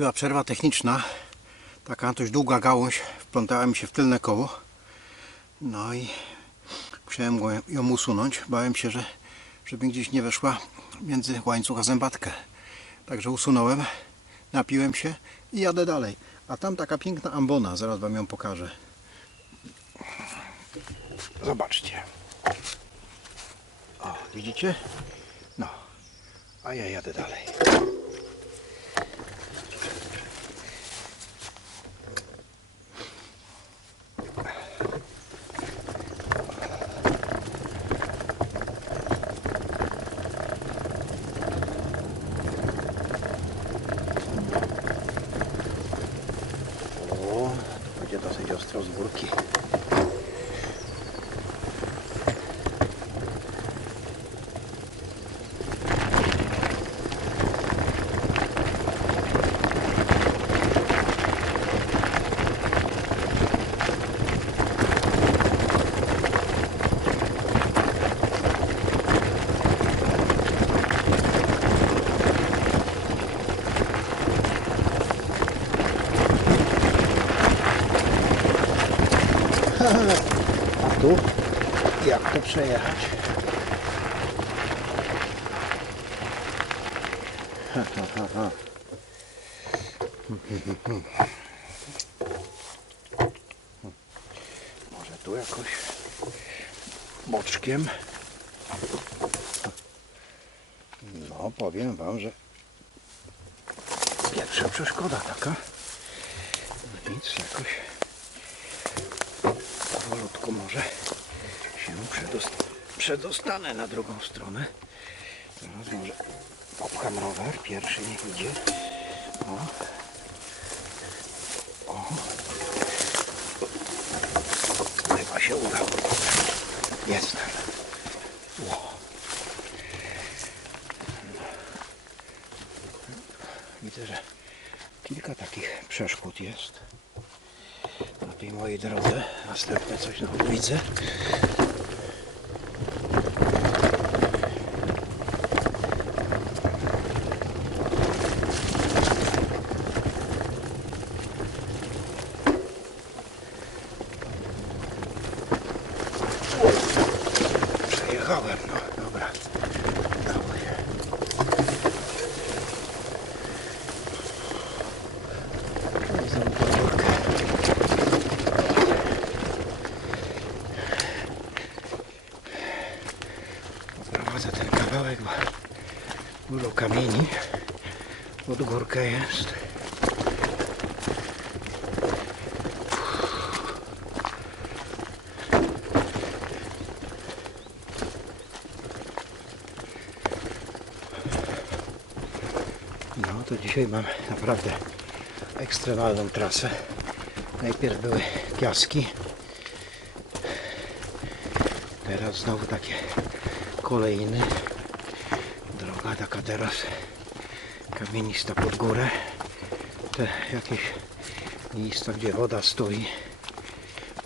Była przerwa techniczna. Taka dość długa gałąź wplątała mi się w tylne koło. No i musiałem ją usunąć. Bałem się, że żeby gdzieś nie weszła między łańcuch a zębatkę. Także usunąłem, napiłem się i jadę dalej. A tam taka piękna ambona, zaraz Wam ją pokażę. Zobaczcie. O, widzicie? No, a ja jadę dalej. O, to będzie dosyć ostro z górki. A tu? Jak to przejechać? Ha, ha, ha, ha. Może tu jakoś boczkiem? No, powiem Wam, że pierwsza przeszkoda taka. Nic, jakoś powolutku może się przedost- przedostanę na drugą stronę. Teraz może popcham rower, pierwszy niech idzie. O. O. Chyba się udało. Jestem. Ło. Widzę, że kilka takich przeszkód jest na tej mojej drodze. Następne coś znowu widzę. Przejechałem, no dobra. Udało się. No i znowu pod górkę. Odprowadzę ten kawałek, bo dużo kamieni pod górkę jest. No to dzisiaj mam naprawdę ekstremalną trasę. Najpierw były piaski, Teraz znowu takie kolejny. Droga taka teraz kamienista pod górę. Te jakieś miejsca, gdzie woda stoi,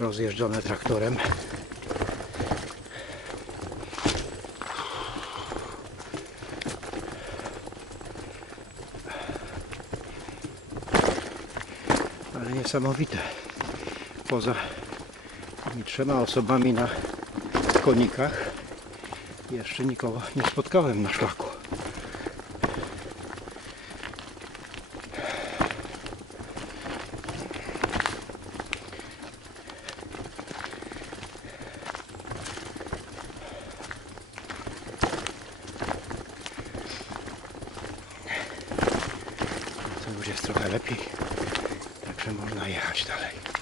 rozjeżdżone traktorem. Ale niesamowite. Poza tymi trzema osobami na konikach jeszcze nikogo nie spotkałem na szlaku. To już jest trochę lepiej, można jechać dalej.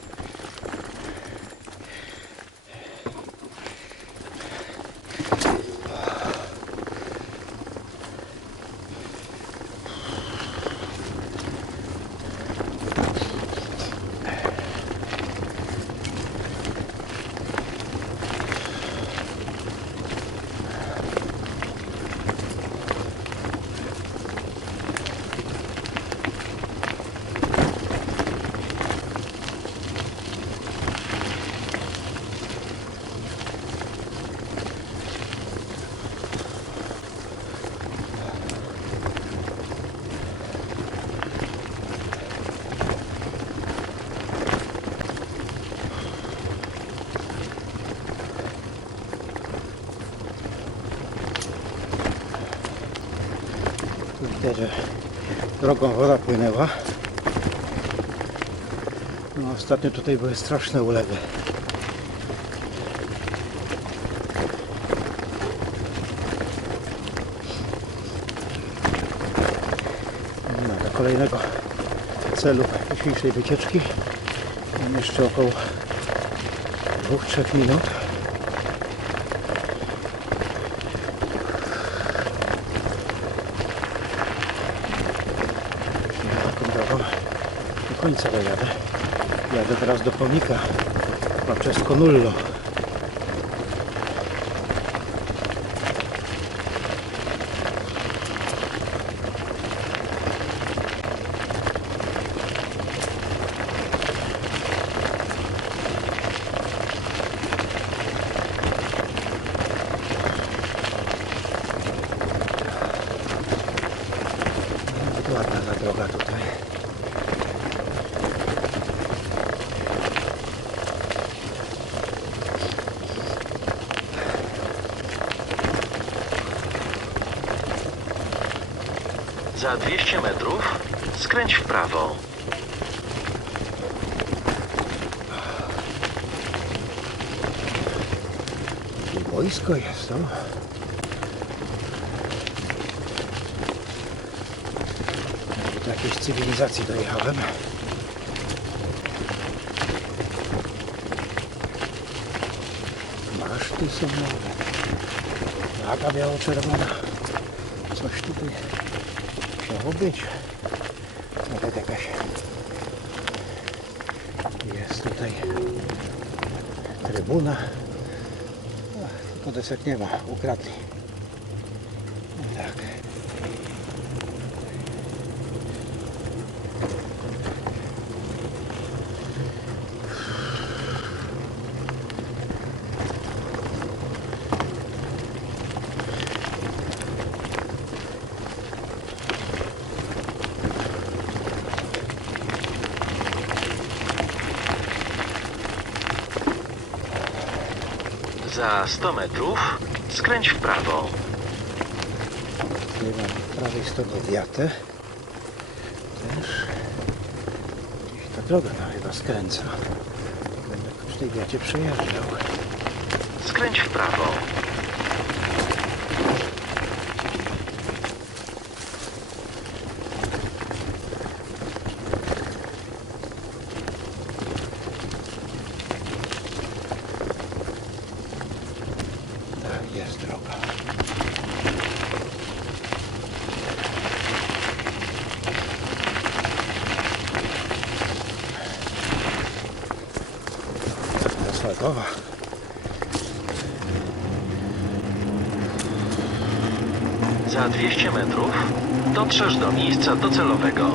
Że drogą woda płynęła. No, ostatnio tutaj były straszne ulewy. No, do kolejnego celu dzisiejszej wycieczki mam jeszcze około 2-3 minut. Ja taką drogą do końca dojadę. Jadę teraz do pomnika Francesco Nullo. No, Ładna ta droga tutaj. Za 200 metrów skręć w prawo. I wojsko jest, no. Do jakiejś cywilizacji dojechałem. Maszty są nowe. Flaga biało-czerwona. Coś tutaj musiało być. Nawet jakaś jest tutaj trybuna. Tylko desek nie ma, ukradli. No tak. Za 100 metrów skręć w prawo. Nie mam po prawej stronie wiatę. Też. Gdzieś ta droga tam chyba skręca. Będę przy tej wiacie przejeżdżał. Skręć w prawo. Tak, jest droga. Asfaltowa. Za 200 metrów dotrzesz do miejsca docelowego.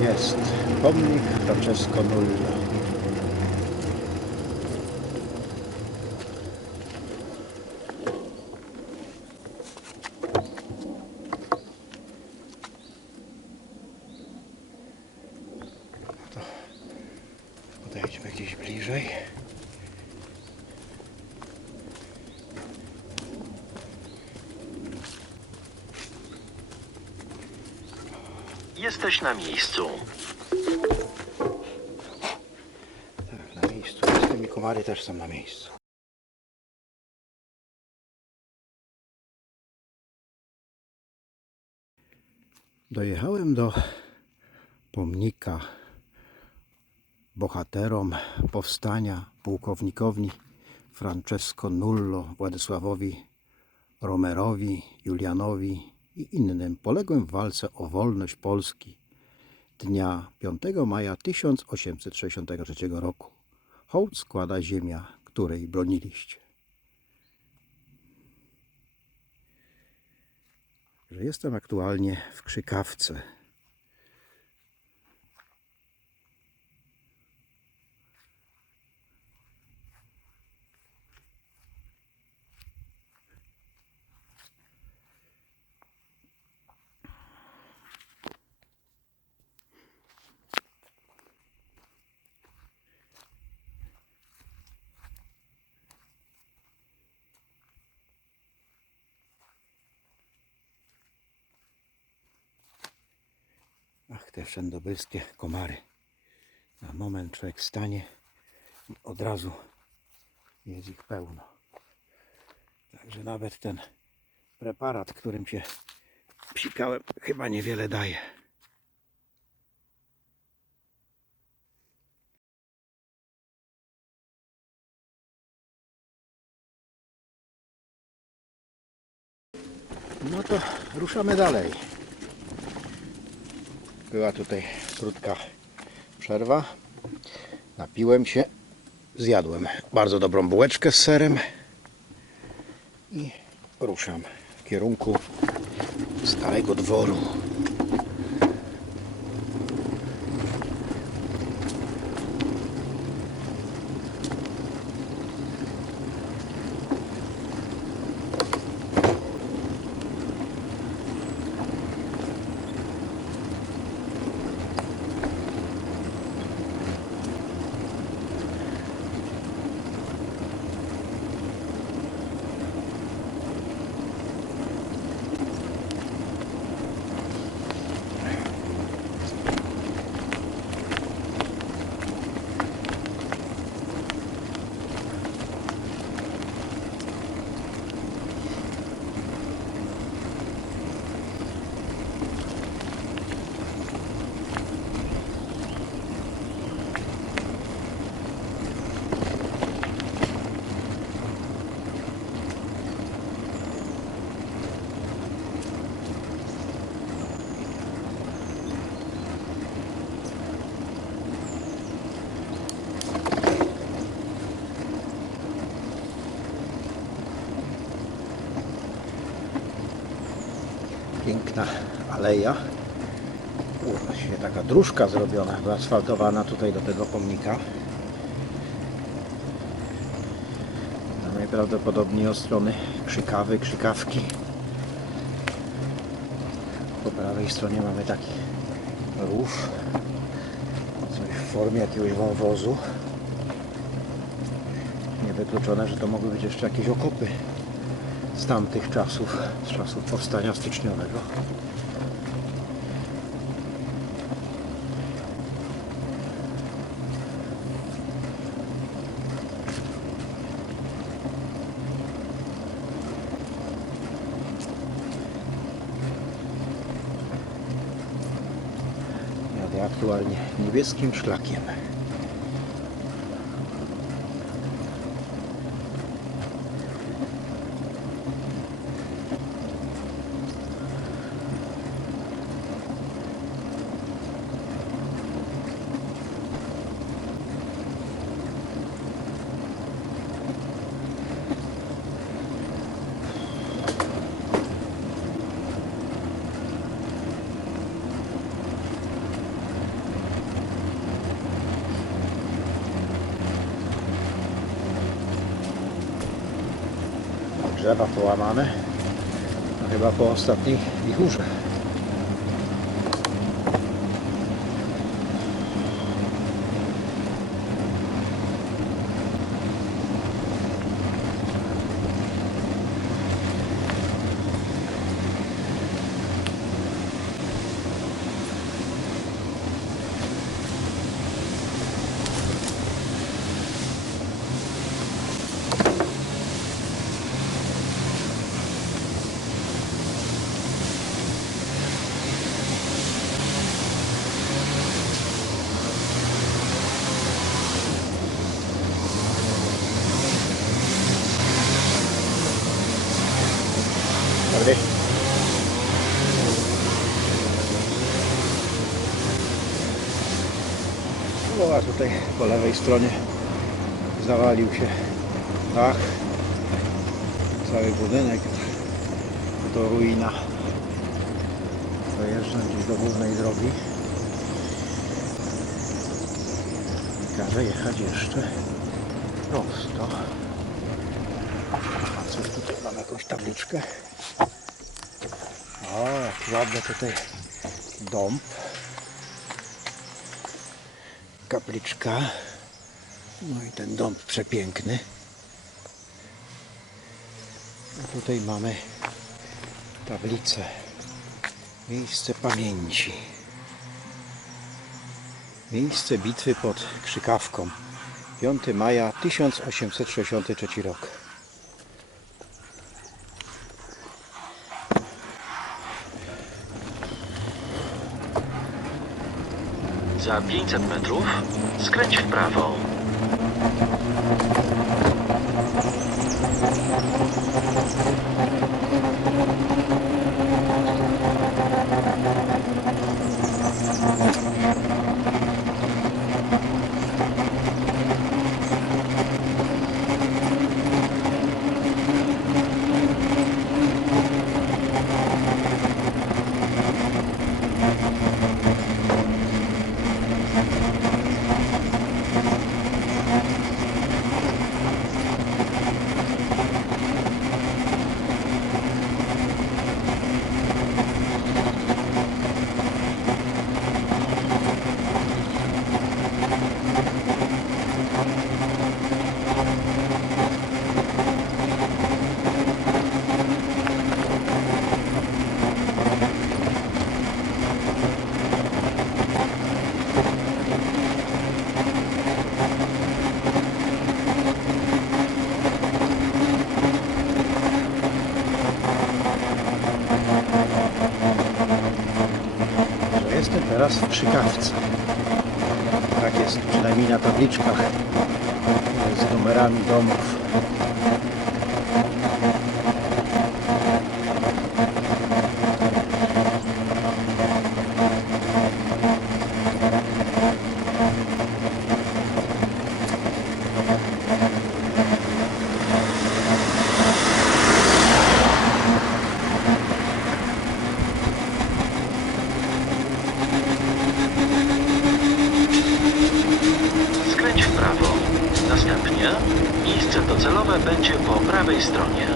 Jest pomnik Francesco Nullo. Jesteś na miejscu. Tak, na miejscu. Jestem i komary też są na miejscu. Dojechałem do pomnika bohaterom powstania pułkownikowi Francesco Nullo, Władysławowi Romerowi, Julianowi i innym poległym w walce o wolność Polski dnia 5 maja 1863 roku. Hołd składa ziemia, której broniliście. Że jestem aktualnie w Krzykawce. Ach, te wszędobylskie komary. Na moment człowiek stanie i od razu jest ich pełno. Także nawet ten preparat, którym się psikałem, chyba niewiele daje. No to ruszamy dalej. Była tutaj krótka przerwa. Napiłem się, zjadłem bardzo dobrą bułeczkę z serem i ruszam w kierunku Starego Dworu. Piękna aleja. U, Właściwie taka dróżka zrobiona, wyasfaltowana tutaj do tego pomnika. No Najprawdopodobniej od strony krzykawy, krzykawki. Po prawej stronie mamy taki rów. Coś w formie jakiegoś wąwozu. Niewykluczone, że to mogły być jeszcze jakieś okopy tamtych czasów, z czasów powstania styczniowego. Jadę aktualnie niebieskim szlakiem. No chyba po ostatniej wichurze. Dobry. No a tutaj po lewej stronie zawalił się dach. Cały budynek to ruina. Dojeżdżam gdzieś do głównej drogi. Każe jechać jeszcze prosto. A cóż tutaj mam jakąś tabliczkę. O, jaki ładny tutaj dąb. Kapliczka. No i ten dąb przepiękny. A tutaj mamy tablicę. Miejsce pamięci. Miejsce bitwy pod Krzykawką. 5 maja 1863 rok. Za 500 metrów skręć w prawo. że Krzykawce. Tak jest przynajmniej na tabliczkach z numerami domów. Skręć w prawo. Miejsce docelowe będzie po prawej stronie.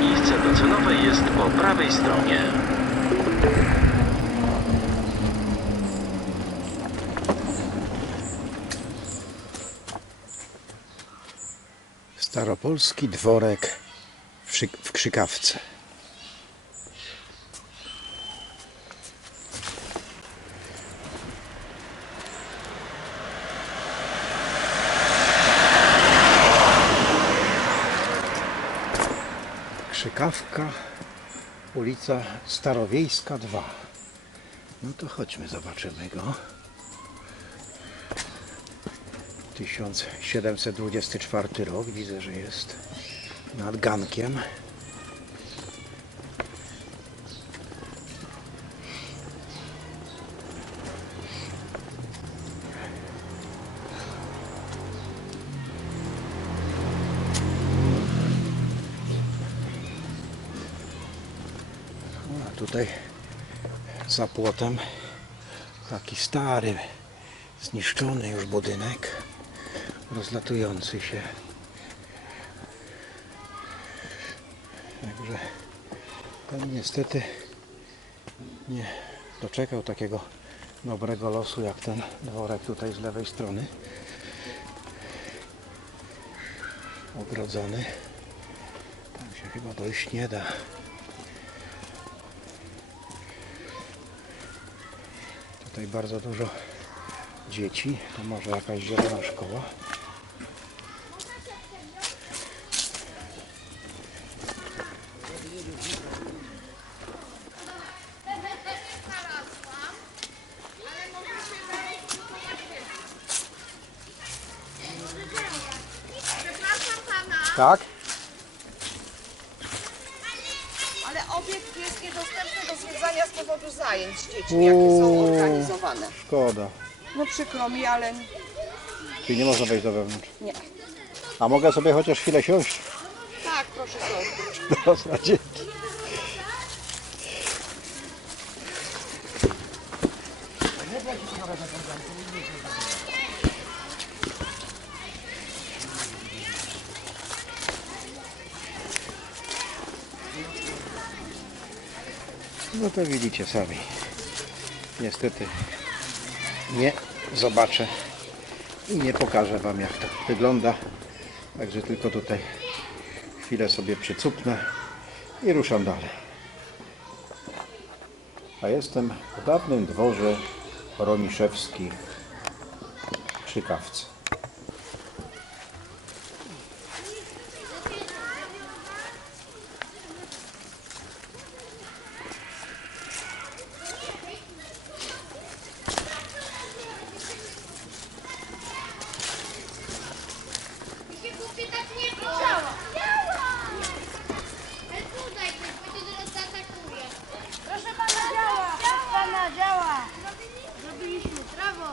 Miejsce docelowe jest po prawej stronie. Staropolski dworek w, Krzykawce. Krzykawka, ulica Starowiejska 2. No to chodźmy, zobaczymy go. 1724 rok, widzę, że jest nad gankiem. A tutaj za płotem taki stary, zniszczony już budynek, rozlatujący się. Także ten niestety nie doczekał takiego dobrego losu jak ten dworek tutaj z lewej strony. Ogrodzony. Tam się chyba dojść nie da. Tutaj bardzo dużo dzieci. To może jakaś zielona szkoła. Tak? Ale obiekt jest niedostępny do zwiedzania z powodu zajęć dzieci, jakie są Uuu. organizowane. Szkoda. No przykro mi, ale Czyli nie można wejść do wewnątrz. nie. A mogę sobie chociaż chwilę siąść? Tak, proszę sobie. Dobra, dzięki. No to widzicie sami. Niestety nie zobaczę i nie pokażę Wam jak to wygląda. Także tylko tutaj chwilę sobie przycupnę i ruszam dalej. A jestem w dawnym dworze Roniszewski przy Kawce. się kupię tak nie działa. Działa! Ale tutaj, bo to zaraz zaatakuje. Proszę pana działa! Proszę pana działa! Zrobiliśmy trawą.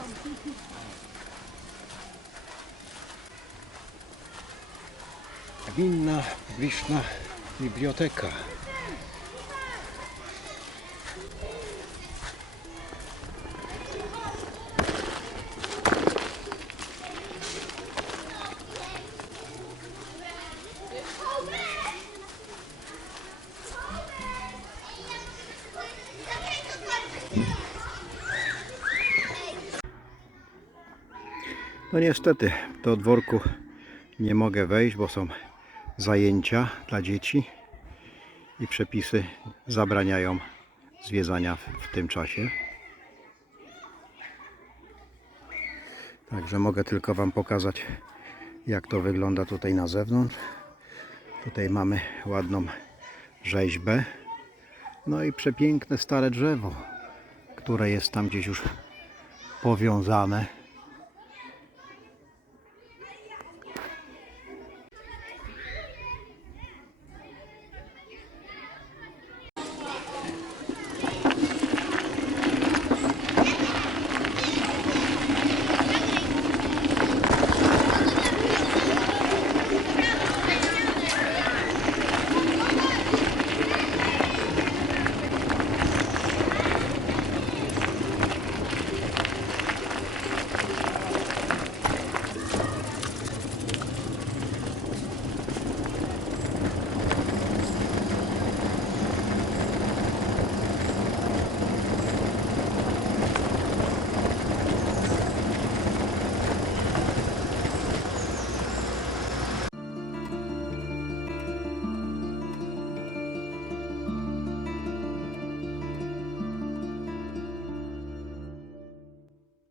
Publiczna biblioteka. No niestety do dworku nie mogę wejść, bo są zajęcia dla dzieci i przepisy zabraniają zwiedzania w, tym czasie. Także mogę tylko Wam pokazać jak to wygląda tutaj na zewnątrz. Tutaj mamy ładną rzeźbę. No i przepiękne stare drzewo, które jest tam gdzieś już powiązane